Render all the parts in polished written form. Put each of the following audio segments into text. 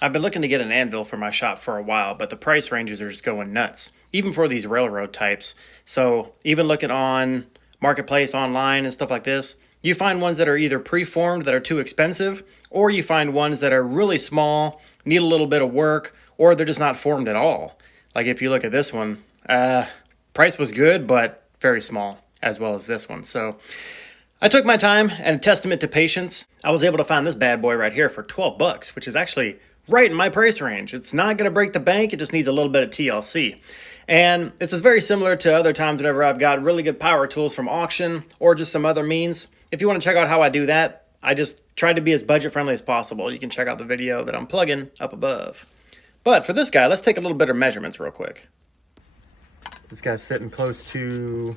I've been looking to get an Anvil for my shop for a while, but the price ranges are just going nuts, even for these railroad types. So even looking on Marketplace online and stuff like this, you find ones that are either pre-formed that are too expensive, or you find ones that are really small, need a little bit of work, or they're just not formed at all. Like if you look at this one, price was good, but very small, as well as this one. So I took my time, and a testament to patience, I was able to find this bad boy right here for 12 bucks, which is actually right in my price range. It's not going to break the bank, it just needs a little bit of TLC. And this is very similar to other times whenever I've got really good power tools from auction or just some other means. If you want to check out how I do that, I just tried to be as budget friendly as possible. You can check out the video that I'm plugging up above. But for this guy, let's take a little bit of measurements real quick. This guy's sitting close to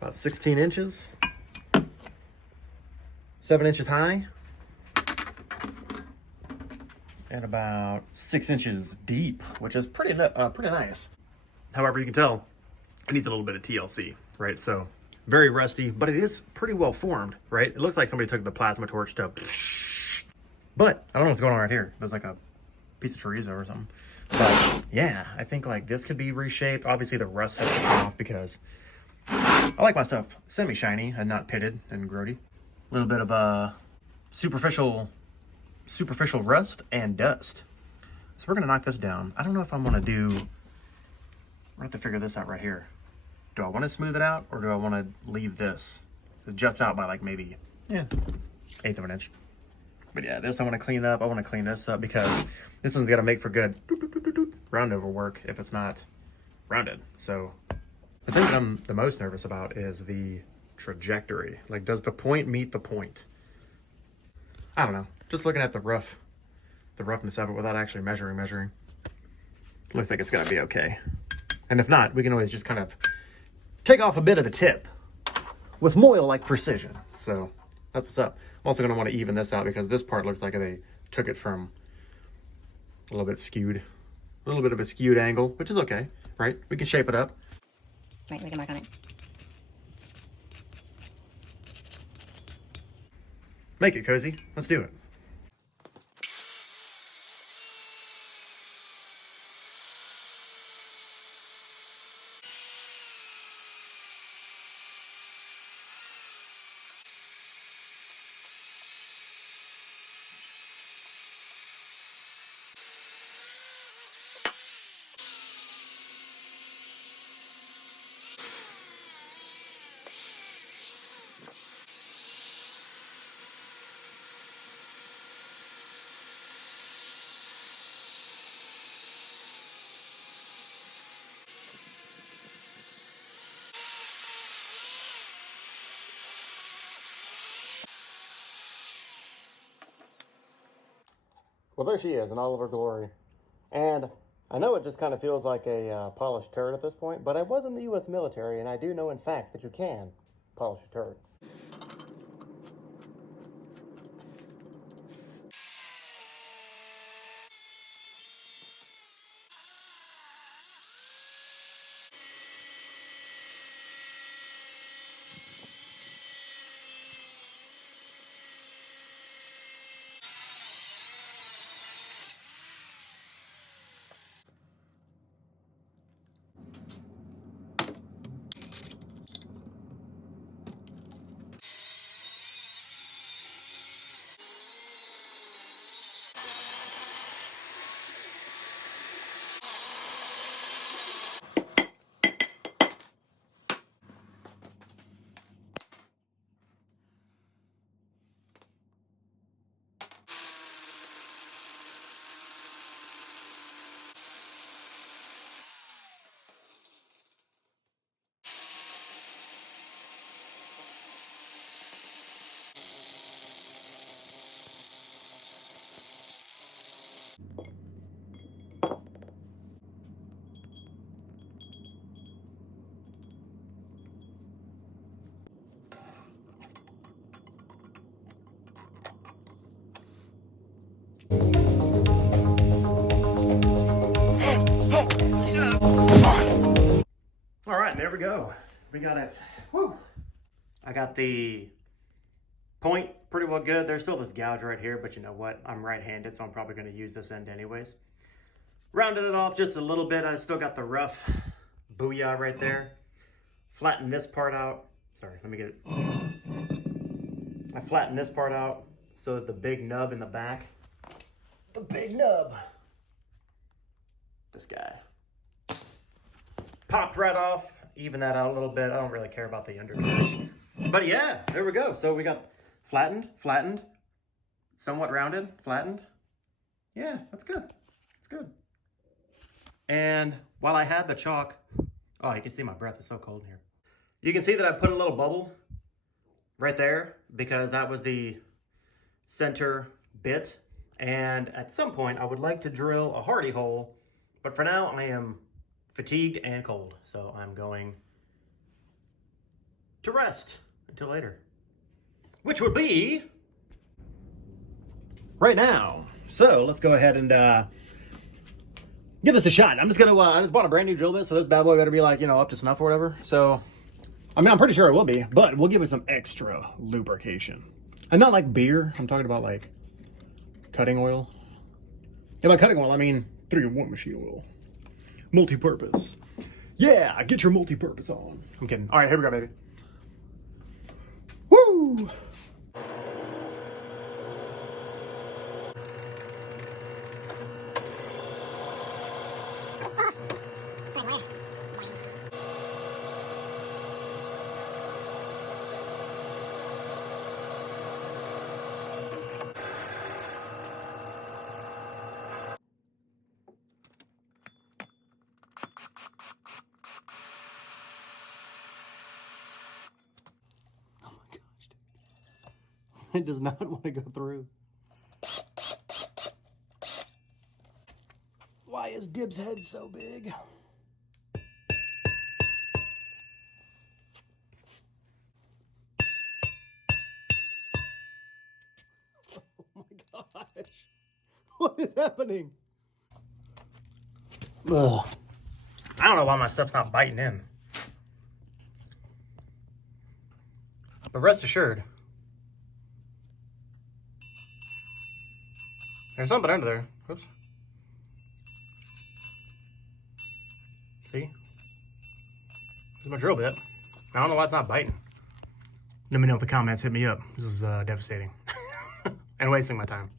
about 16 inches, 7 inches high, and about 6 inches deep, which is pretty nice. However, you can tell it needs a little bit of TLC, right? So very rusty, but it is pretty well formed, right? It looks like somebody took the plasma torch to, but I don't know what's going on right here. There's like a piece of chorizo or something. But yeah, I think like this could be reshaped. Obviously the rust has to come off because I like my stuff semi-shiny and not pitted and grody. A little bit of a superficial rust and dust. So we're gonna knock this down. I don't know if I'm gonna do, I have to figure this out right here. Do I want to smooth it out or do I want to leave this? It juts out by like maybe, eighth of an inch. But yeah, this I want to clean up. I want to clean this up because this one's got to make for good round over work if it's not rounded. So the thing that I'm the most nervous about is the trajectory. Like, does the point meet the point? I don't know. Just looking at the roughness of it without actually measuring. Looks like it's gonna be okay. And if not, we can always just kind of take off a bit of the tip with Moyle-like precision. So that's what's up. I'm also gonna want to even this out because this part looks like they took it from a little bit skewed, a little bit of a skewed angle, which is okay, right? We can shape it up. Right, we can mark on it. Make it cozy. Let's do it. Well, there she is in all of her glory. And I know it just kind of feels like a polished turd at this point, but I was in the U.S. military, and I do know in fact that you can polish a turd. All right, there we go. We got it. Woo! I got the Point, pretty well good. There's still this gouge right here, but you know what? I'm right-handed, so I'm probably going to use this end anyways. Rounded it off just a little bit. I still got the rough booyah right there. Flatten this part out. Sorry, let me get it. I flatten this part out so that the big nub in the back, the big nub, this guy, popped right off. Even that out a little bit. I don't really care about the undercarriage. But yeah, there we go. So we got flattened, somewhat rounded, flattened. Yeah, that's good. That's good. And while I had the chalk, oh, you can see my breath is so cold in here. You can see that I put a little bubble right there because that was the center bit. And at some point I would like to drill a hardy hole, but for now I am fatigued and cold. So I'm going to rest until later, which would be right now. So let's go ahead and give this a shot. I'm just gonna, I just bought a brand new drill bit, so this bad boy better be like, you know, up to snuff or whatever. So, I mean, I'm pretty sure it will be, but we'll give it some extra lubrication. And not like beer, I'm talking about like cutting oil. And by cutting oil, I mean 3-in-1 machine oil. Multi-purpose. Yeah, get your multi-purpose on. I'm kidding. All right, here we go, baby. Woo! It does not want to go through. Why is Dib's head so big? Oh my gosh. What is happening? Ugh. I don't know why my stuff's not biting in. But rest assured, there's something under there. Oops. See? There's my drill bit. I don't know why it's not biting. Let me know if the comments hit me up. This is devastating. And wasting my time.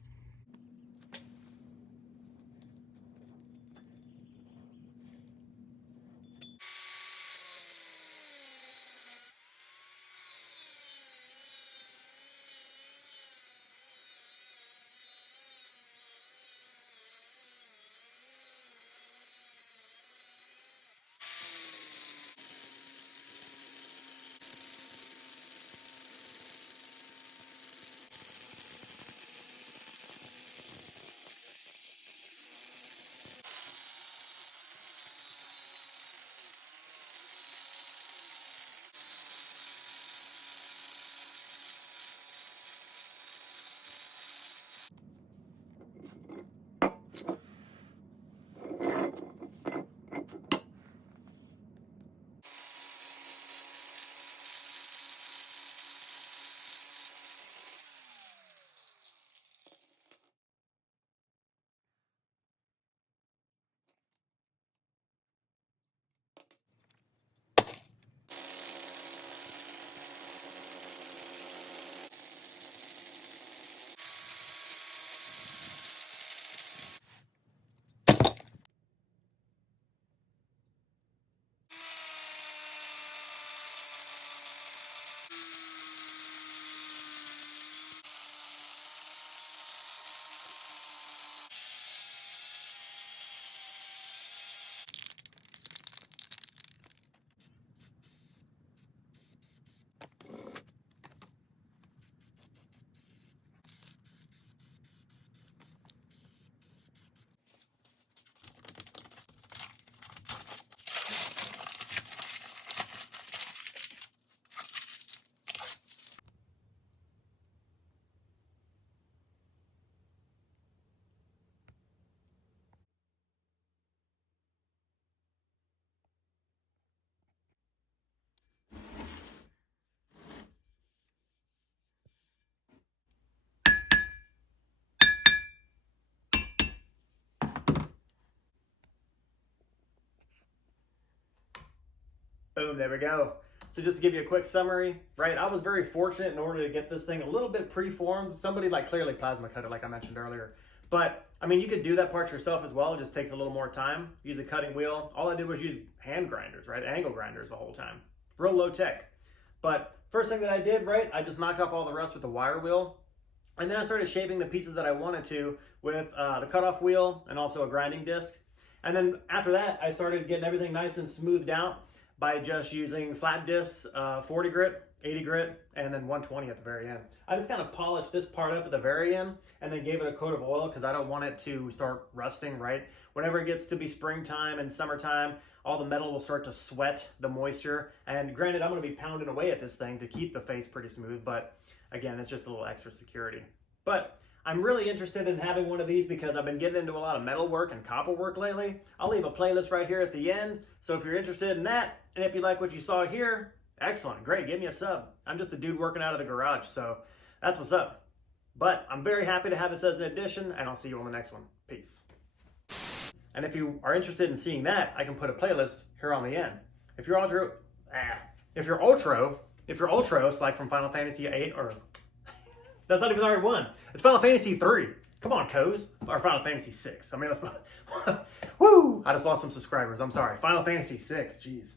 Boom, there we go. So just to give you a quick summary, right? I was very fortunate in order to get this thing a little bit preformed. Somebody like clearly plasma cut it, like I mentioned earlier. But I mean, you could do that part yourself as well. It just takes a little more time. Use a cutting wheel. All I did was use hand grinders, right? Angle grinders the whole time. Real low tech. But first thing that I did, right? I just knocked off all the rust with the wire wheel. And then I started shaping the pieces that I wanted to with the cutoff wheel and also a grinding disc. And then after that, I started getting everything nice and smoothed out by just using flat discs, 40 grit, 80 grit, and then 120 at the very end. I just kind of polished this part up at the very end and then gave it a coat of oil because I don't want it to start rusting, right? Whenever it gets to be springtime and summertime, all the metal will start to sweat the moisture. And granted, I'm going to be pounding away at this thing to keep the face pretty smooth, but again, it's just a little extra security. But I'm really interested in having one of these because I've been getting into a lot of metal work and copper work lately. I'll leave a playlist right here at the end. So if you're interested in that, and if you like what you saw here, excellent, great, give me a sub. I'm just a dude working out of the garage, so that's what's up. But I'm very happy to have this as an addition, and I'll see you on the next one. Peace. And if you are interested in seeing that, I can put a playlist here on the end. If you're ultra, it's like from Final Fantasy VIII, or that's not even the right one. It's Final Fantasy 3. Come on, Coz. Or Final Fantasy 6. I mean, that's woo! I just lost some subscribers. I'm sorry. Final Fantasy 6. Jeez.